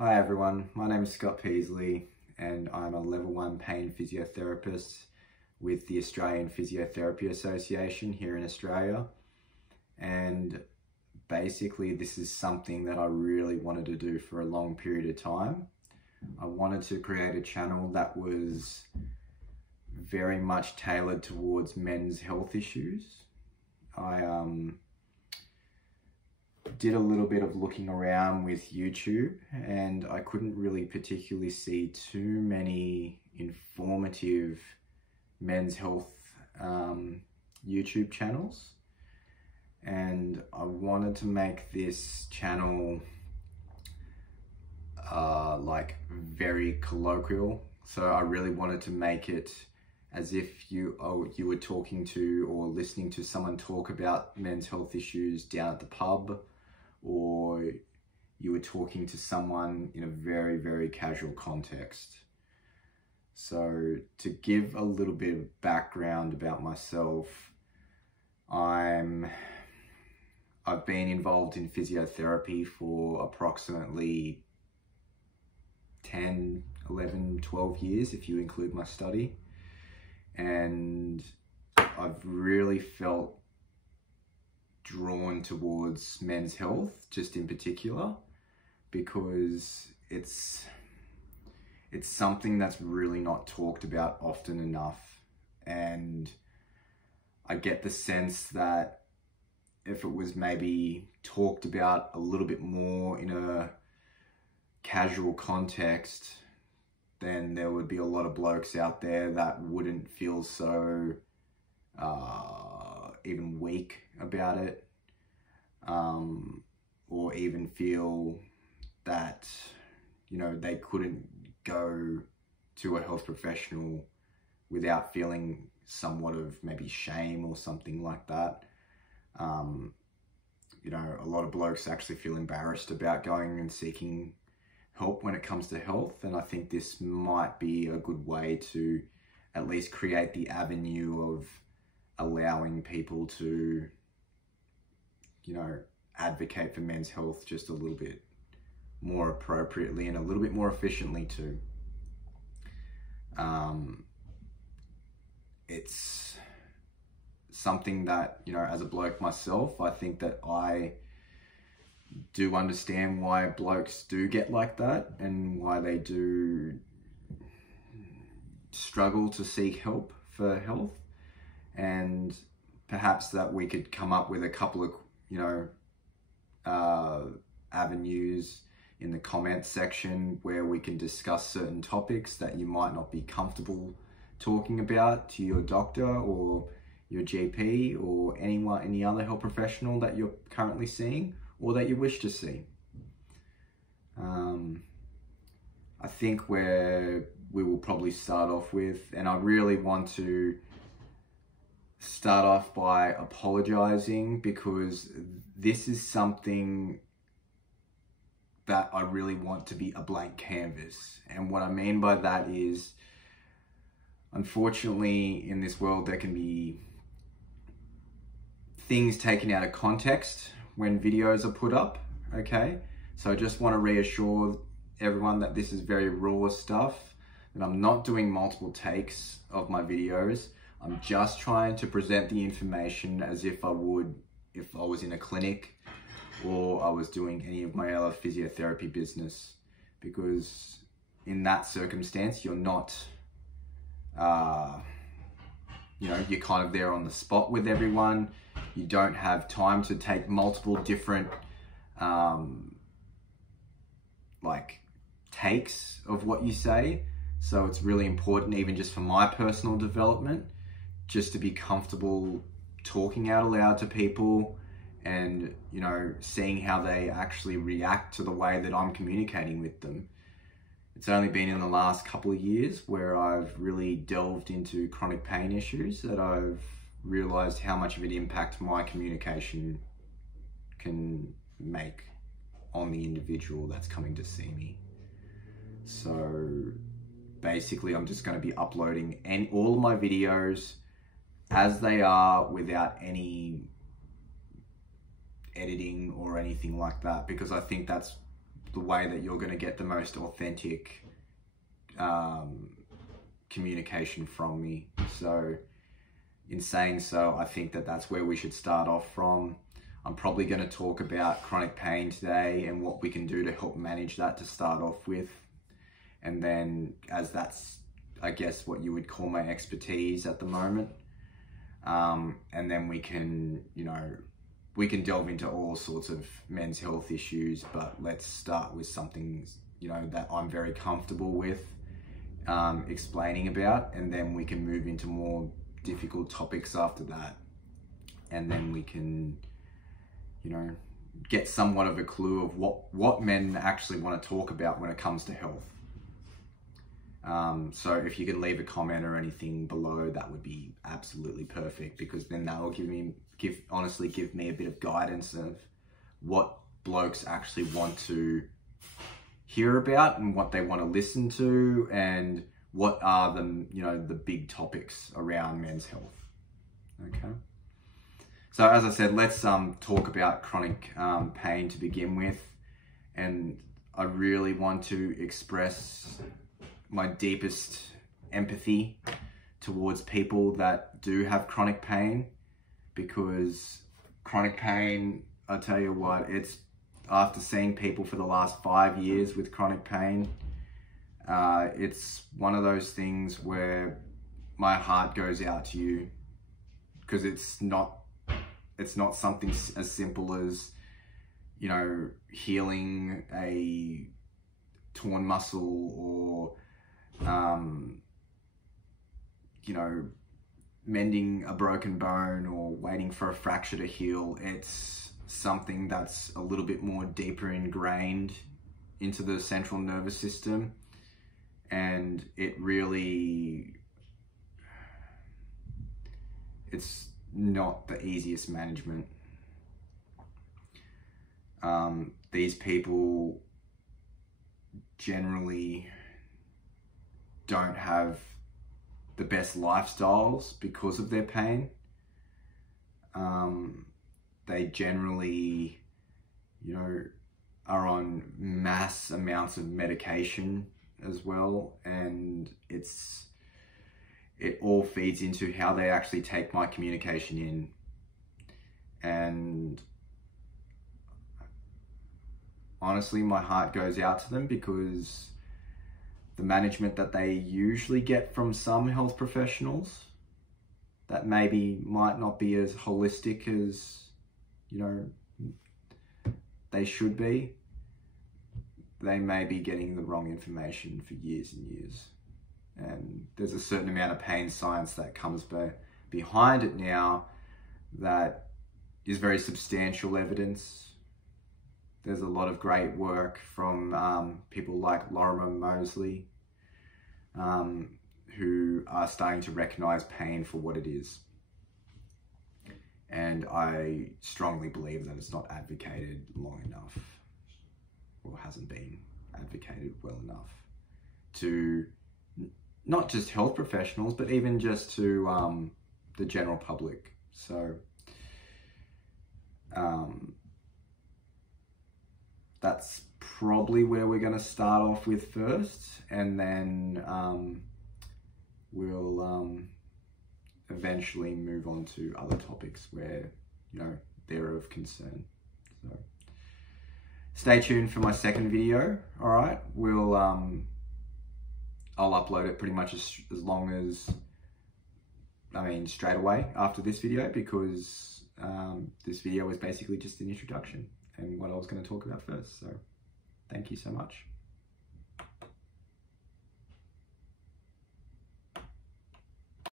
Hi everyone, my name is Scott Peasley and I'm a level 1 pain physiotherapist with the Australian Physiotherapy Association here in Australia. And basically this is something that I really wanted to do for a long period of time. I wanted to create a channel that was very much tailored towards men's health issues. I did a little bit of looking around with YouTube and I couldn't really particularly see too many informative men's health YouTube channels, and I wanted to make this channel like very colloquial. So I really wanted to make it as if you were talking to or listening to someone talk about men's health issues down at the pub, or you were talking to someone in a very, very casual context. So to give a little bit of background about myself, I've been involved in physiotherapy for approximately 10, 11, 12 years if you include my study. And I've really felt drawn towards men's health, just in particular, because it's something that's really not talked about often enough. And I get the sense that if it was maybe talked about a little bit more in a casual context, then there would be a lot of blokes out there that wouldn't feel so even weak about it, or even feel that, you know, they couldn't go to a health professional without feeling somewhat of maybe shame or something like that. You know, a lot of blokes actually feel embarrassed about going and seeking help when it comes to health, and I think this might be a good way to at least create the avenue of allowing people to, you know, advocate for men's health just a little bit more appropriately and a little bit more efficiently too. It's something that, you know, as a bloke myself, I think that I do understand why blokes do get like that and why they do struggle to seek help for health. And perhaps that we could come up with a couple of, you know, avenues in the comments section where we can discuss certain topics that you might not be comfortable talking about to your doctor or your GP or any other health professional that you're currently seeing or that you wish to see. I think where we will probably start off with, and I really want to start off by apologizing, because this is something that I really want to be a blank canvas. And what I mean by that is, unfortunately, in this world, there can be things taken out of context when videos are put up, okay? So I just want to reassure everyone that this is very raw stuff, and I'm not doing multiple takes of my videos. I'm just trying to present the information as if I would if I was in a clinic or I was doing any of my other physiotherapy business, because in that circumstance, you're not, you know, you're kind of there on the spot with everyone. You don't have time to take multiple different like takes of what you say. So it's really important, even just for my personal development, just to be comfortable talking out aloud to people and, you know, seeing how they actually react to the way that I'm communicating with them. It's only been in the last couple of years where I've really delved into chronic pain issues that I've realized how much of an impact my communication can make on the individual that's coming to see me. So basically, I'm just going to be uploading all of my videos as they are, without any editing or anything like that, because I think that's the way that you're going to get the most authentic communication from me. So in saying so, I think that that's where we should start off from. I'm probably going to talk about chronic pain today and what we can do to help manage that to start off with. And then, as that's, I guess, what you would call my expertise at the moment. And then we can, we can delve into all sorts of men's health issues, but let's start with something, that I'm very comfortable with explaining about, and then we can move into more difficult topics after that. And then we can, get somewhat of a clue of what men actually want to talk about when it comes to health. So if you can leave a comment or anything below, that would be absolutely perfect, because then that will honestly give me a bit of guidance of what blokes actually want to hear about and what they want to listen to, and what are the big topics around men's health. Okay. So as I said, let's talk about chronic pain to begin with. And I really want to express my deepest empathy towards people that do have chronic pain, because chronic pain, I tell you what, it's after seeing people for the last 5 years with chronic pain, it's one of those things where my heart goes out to you, because it's not something as simple as, healing a torn muscle or, mending a broken bone or waiting for a fracture to heal. It's something that's a little bit more deeper ingrained into the central nervous system, and it's not the easiest management. These people generally don't have the best lifestyles because of their pain. They generally, are on mass amounts of medication as well, and it all feeds into how they actually take my communication in. And honestly, my heart goes out to them, because the management that they usually get from some health professionals that maybe might not be as holistic as, they should be, they may be getting the wrong information for years and years. And there's a certain amount of pain science that comes behind it now that is very substantial evidence. There's a lot of great work from people like Lorimer Moseley, who are starting to recognize pain for what it is. And I strongly believe that it's not advocated long enough, or hasn't been advocated well enough to not just health professionals, but even just to the general public. So that's probably where we're going to start off with first, and then we'll eventually move on to other topics where they're of concern. So stay tuned for my second video. All right, I'll upload it pretty much as long as, straight away after this video, because this video was basically just an introduction and what I was going to talk about first. So thank you so much.